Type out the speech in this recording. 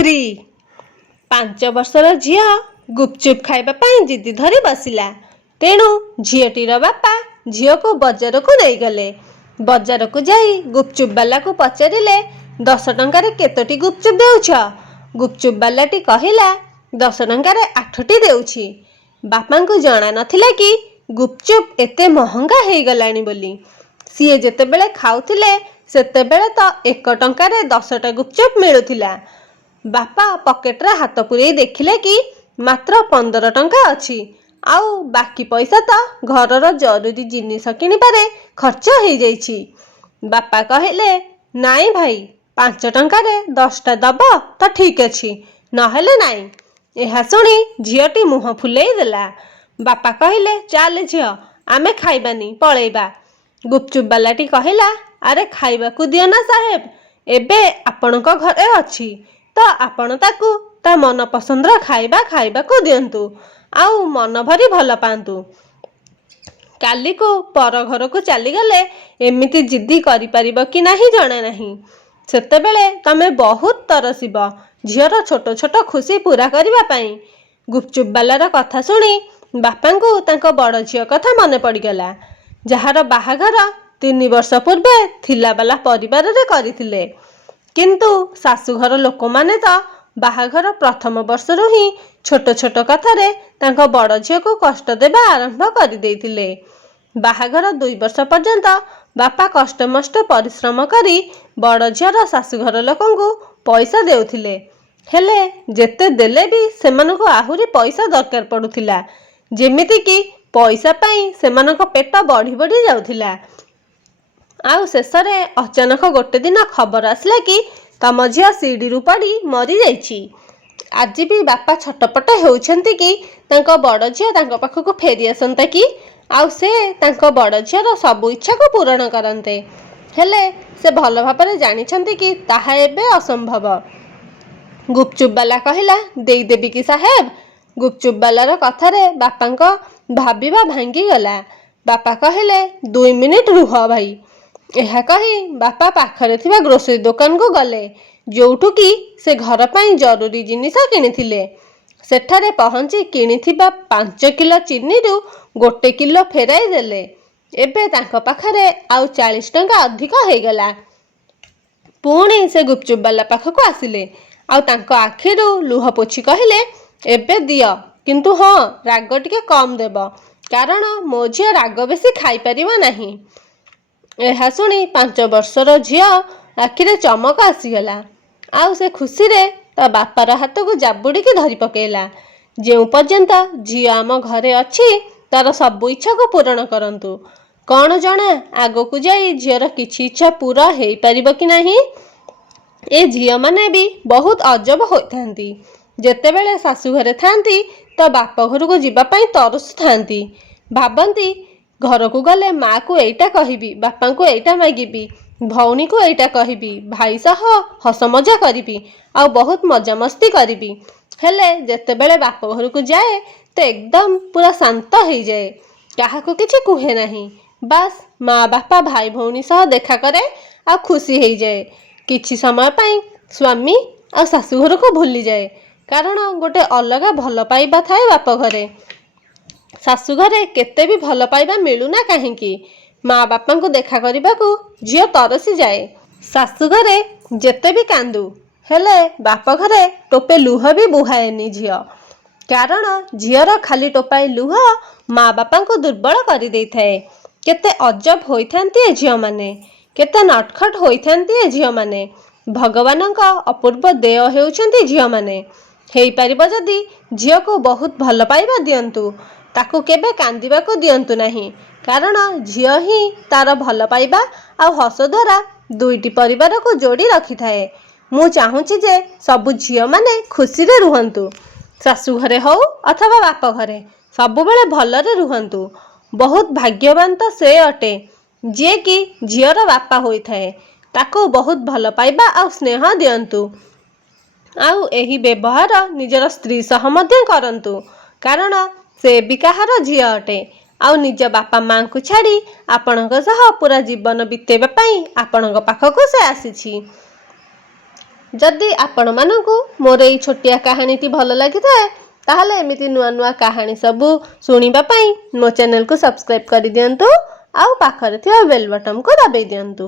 ସ୍ତ୍ରୀ 5 ବର୍ଷର ଝିଅ ଗୁପଚୁପ୍ ଖାଇବା ପାଇଁ ଜିଦି ଧରି ବସିଲା। ତେଣୁ ଝିଅଟିର ବାପା ଝିଅକୁ ବଜାରକୁ ନେଇଗଲେ। ବଜାରକୁ ଯାଇ ଗୁପଚୁପ୍ ବାଲାକୁ ପଚାରିଲେ, 10 ଟଙ୍କାରେ କେତୋଟି ଗୁପଚୁପ୍ ଦେଉଛ? ଗୁପଚୁପ୍ ବାଲାଟି କହିଲା, 10 ଟଙ୍କାରେ 8ଟି ଦେଉଛି। ବାପାଙ୍କୁ ଜଣା ନଥିଲା କି ଗୁପଚୁପ୍ ଏତେ ମହଙ୍ଗା ହେଇଗଲାଣି ବୋଲି। ସିଏ ଯେତେବେଳେ ଖାଉଥିଲେ ସେତେବେଳେ ତ 1 ଟଙ୍କାରେ 10ଟା ଗୁପଚୁପ୍ ମିଳୁଥିଲା। ବାପା ପକେଟରେ ହାତ ପୁରେଇ ଦେଖିଲେ କି ମାତ୍ର 15 ଟଙ୍କା ଅଛି। ଆଉ ବାକି ପଇସା ତ ଘରର ଜରୁରୀ ଜିନିଷ କିଣିବାରେ ଖର୍ଚ୍ଚ ହେଇଯାଇଛି। ବାପା କହିଲେ, ନାଇଁ ଭାଇ, 5 ଟଙ୍କାରେ 10ଟା ଦବ ତ ଠିକ୍ ଅଛି, ନହେଲେ ନାଇଁ। ଏହା ଶୁଣି ଝିଅଟି ମୁହଁ ଫୁଲେଇ ଦେଲା। ବାପା କହିଲେ, ଚାଲେ ଝିଅ, ଆମେ ଖାଇବାନି, ପଳେଇବା। ଗୁପଚୁପ୍ ବାଲାଟି କହିଲା, ଆରେ ଖାଇବାକୁ ଦିଅ ନା ସାହେବ, ଏବେ ଆପଣଙ୍କ ଘରେ ଅଛି ତ ଆପଣ ତାକୁ ତା ମନ ପସନ୍ଦର ଖାଇବା ଖାଇବାକୁ ଦିଅନ୍ତୁ, ଆଉ ମନ ଭରି ଭଲ ପାଆନ୍ତୁ। କାଲିକୁ ପର ଘରକୁ ଚାଲିଗଲେ ଏମିତି ଜିଦି କରିପାରିବ କି ନାହିଁ ଜଣା ନାହିଁ। ସେତେବେଳେ ତମେ ବହୁତ ତରସିବ ଝିଅର ଛୋଟ ଛୋଟ ଖୁସି ପୂରା କରିବା ପାଇଁ। ଗୁପଚୁପ୍ ବାଲାର କଥା ଶୁଣି ବାପାଙ୍କୁ ତାଙ୍କ ବଡ଼ ଝିଅ କଥା ମନେ ପଡ଼ିଗଲା, ଯାହାର ବାହାଘର 3 ବର୍ଷ ପୂର୍ବେ ଥିଲାବାଲା ପରିବାରରେ କରିଥିଲେ। କିନ୍ତୁ ଶାଶୁଘର ଲୋକମାନେ ତ ବାହାଘର ପ୍ରଥମ ବର୍ଷରୁ ହିଁ ଛୋଟ ଛୋଟ କଥାରେ ତାଙ୍କ ବଡ଼ ଝିଅକୁ କଷ୍ଟ ଦେବା ଆରମ୍ଭ କରିଦେଇଥିଲେ। ବାହାଘର 2 ବର୍ଷ ପର୍ଯ୍ୟନ୍ତ ବାପା କଷ୍ଟମଷ୍ଟ ପରିଶ୍ରମ କରି ବଡ଼ ଝିଅର ଶାଶୁଘର ଲୋକଙ୍କୁ ପଇସା ଦେଉଥିଲେ। ହେଲେ ଯେତେ ଦେଲେ ବି ସେମାନଙ୍କୁ ଆହୁରି ପଇସା ଦରକାର ପଡ଼ୁଥିଲା। ଯେମିତିକି ପଇସା ପାଇଁ ସେମାନଙ୍କ ପେଟ ବଢ଼ି ବଢ଼ି ଯାଉଥିଲା। ଆଉ ଶେଷରେ ଅଚାନକ ଗୋଟେ ଦିନ ଖବର ଆସିଲା କି ତମ ଝିଅ ସିଡ଼ିରୁ ପଡ଼ି ମରିଯାଇଛି। ଆଜି ବି ବାପା ଛଟପଟ ହେଉଛନ୍ତି କି ତାଙ୍କ ବଡ଼ ଝିଅ ତାଙ୍କ ପାଖକୁ ଫେରି ଆସନ୍ତା କି, ଆଉ ସେ ତାଙ୍କ ବଡ଼ ଝିଅର ସବୁ ଇଚ୍ଛାକୁ ପୂରଣ କରନ୍ତେ। ହେଲେ ସେ ଭଲ ଭାବରେ ଜାଣିଛନ୍ତି କି ତାହା ଏବେ ଅସମ୍ଭବ। ଗୁପଚୁପ୍ ବାଲା କହିଲା, ଦେଇଦେବି କି ସାହେବ? ଗୁପଚୁପ୍ ବାଲାର କଥାରେ ବାପାଙ୍କ ଭାବିବା ଭାଙ୍ଗିଗଲା। ବାପା କହିଲେ, 2 ମିନିଟ୍ ରୁହ ଭାଇ। ଏହା କହି ବାପା ପାଖରେ ଥିବା ଗ୍ରୋସରୀ ଦୋକାନକୁ ଗଲେ, ଯୋଉଠୁ କି ସେ ଘର ପାଇଁ ଜରୁରୀ ଜିନିଷ କିଣିଥିଲେ। ସେଠାରେ ପହଞ୍ଚି କିଣିଥିବା 5 କିଲୋ ଚିନିରୁ 1 କିଲୋ ଫେରାଇ ଦେଲେ। ଏବେ ତାଙ୍କ ପାଖରେ ଆଉ 40 ଟଙ୍କା ଅଧିକ ହେଇଗଲା। ପୁଣି ସେ ଗୁପଚୁପ୍ ବାଲା ପାଖକୁ ଆସିଲେ, ଆଉ ତାଙ୍କ ଆଖିରୁ ଲୁହ ପୋଛି କହିଲେ, ଏବେ ଦିଅ, କିନ୍ତୁ ହଁ, ରାଗ ଟିକେ କମ୍ ଦେବ, କାରଣ ମୋ ଝିଅ ରାଗ ବେଶୀ ଖାଇପାରିବ ନାହିଁ। ଏହା ଶୁଣି 5 ବର୍ଷର ଝିଅ ଆଖିରେ ଚମକ ଆସିଗଲା। ଆଉ ସେ ଖୁସିରେ ତା ବାପାର ହାତକୁ ଜାବୁଡ଼ିକି ଧରି ପକେଇଲା। ଯେଉଁ ପର୍ଯ୍ୟନ୍ତ ଝିଅ ଆମ ଘରେ ଅଛି ତାର ସବୁ ଇଚ୍ଛାକୁ ପୂରଣ କରନ୍ତୁ। କ'ଣ ଜଣା ଆଗକୁ ଯାଇ ଝିଅର କିଛି ଇଚ୍ଛା ପୂରା ହେଇପାରିବ କି ନାହିଁ। ଏ ଝିଅମାନେ ବି ବହୁତ ଅଜବ ହୋଇଥାନ୍ତି। ଯେତେବେଳେ ଶାଶୁଘରେ ଥାନ୍ତି ତ ବାପ ଘରକୁ ଯିବା ପାଇଁ ତରସୁଥାନ୍ତି। ଭାବନ୍ତି, ଘରକୁ ଗଲେ ମାକୁ ଏଇଟା କହିବି, ବାପାଙ୍କୁ ଏଇଟା ମାଗିବି, ଭଉଣୀକୁ ଏଇଟା କହିବି, ଭାଇ ସହ ହସ ମଜା କରିବି, ଆଉ ବହୁତ ମଜାମସ୍ତି କରିବି। ହେଲେ ଯେତେବେଳେ ବାପ ଘରକୁ ଯାଏ ତ ଏକଦମ ପୁରା ଶାନ୍ତ ହେଇଯାଏ, କାହାକୁ କିଛି କୁହେ ନାହିଁ। ବାସ୍ ମା ବାପା ଭାଇ ଭଉଣୀ ସହ ଦେଖା କରେ ଆଉ ଖୁସି ହେଇଯାଏ। କିଛି ସମୟ ପାଇଁ ସ୍ୱାମୀ ଆଉ ଶାଶୁଘରକୁ ଭୁଲିଯାଏ, କାରଣ ଗୋଟେ ଅଲଗା ଭଲ ପାଇବା ଥାଏ ବାପ ଘରେ। ଶାଶୁଘରେ କେତେ ବି ଭଲ ପାଇବା ମିଳୁନା କାହିଁକି, ମା ବାପାଙ୍କୁ ଦେଖା କରିବାକୁ ଝିଅ ତରସି ଯାଏ। ଶାଶୁଘରେ ଯେତେ ବି କାନ୍ଦୁ, ହେଲେ ବାପ ଘରେ ଟୋପେ ଲୁହ ବି ବୁହାଏନି ଝିଅ, କାରଣ ଝିଅର ଖାଲି ଟୋପାଏ ଲୁହ ମା ବାପାଙ୍କୁ ଦୁର୍ବଳ କରିଦେଇଥାଏ। କେତେ ଅଜବ ହୋଇଥାନ୍ତି ଏ ଝିଅମାନେ, କେତେ ନଟଖଟ ହୋଇଥାନ୍ତି ଏ ଝିଅମାନେ। ଭଗବାନଙ୍କ ଅପୂର୍ବ ଦେୟ ହେଉଛନ୍ତି ଝିଅମାନେ। ହେଇପାରିବ ଯଦି ଝିଅକୁ ବହୁତ ଭଲ ପାଇବା ଦିଅନ୍ତୁ, ତାକୁ କେବେ କାନ୍ଦିବାକୁ ଦିଅନ୍ତୁ ନାହିଁ, କାରଣ ଝିଅ ହିଁ ତାର ଭଲ ପାଇବା ଆଉ ହସ ଦ୍ୱାରା 2ଟି ପରିବାରକୁ ଯୋଡ଼ି ରଖିଥାଏ। ମୁଁ ଚାହୁଁଛି ଯେ ସବୁ ଝିଅମାନେ ଖୁସିରେ ରୁହନ୍ତୁ। ଶାଶୁଘରେ ହଉ ଅଥବା ବାପ ଘରେ ସବୁବେଳେ ଭଲରେ ରୁହନ୍ତୁ। ବହୁତ ଭାଗ୍ୟବାନ ତ ସେ ଅଟେ ଯିଏକି ଝିଅର ବାପା ହୋଇଥାଏ। ତାକୁ ବହୁତ ଭଲ ପାଇବା ଆଉ ସ୍ନେହ ଦିଅନ୍ତୁ। ଆଉ ଏହି ବ୍ୟବହାର ନିଜର ସ୍ତ୍ରୀ ସହ ମଧ୍ୟ କରନ୍ତୁ, କାରଣ ସେ ବି କାହାର ଝିଅ ଅଟେ, ଆଉ ନିଜ ବାପା ମାଙ୍କୁ ଛାଡ଼ି ଆପଣଙ୍କ ସହ ପୁରା ଜୀବନ ବିତେଇବା ପାଇଁ ଆପଣଙ୍କ ପାଖକୁ ସେ ଆସିଛି। ଯଦି ଆପଣମାନଙ୍କୁ ମୋର ଏଇ ଛୋଟିଆ କାହାଣୀଟି ଭଲ ଲାଗିଥାଏ ତାହେଲେ ଏମିତି ନୂଆ ନୂଆ କାହାଣୀ ସବୁ ଶୁଣିବା ପାଇଁ ମୋ ଚ୍ୟାନେଲକୁ ସବସ୍କ୍ରାଇବ୍ କରିଦିଅନ୍ତୁ ଆଉ ପାଖରେ ଥିବା ବେଲ୍ ବଟନକୁ ଦବାଇ ଦିଅନ୍ତୁ।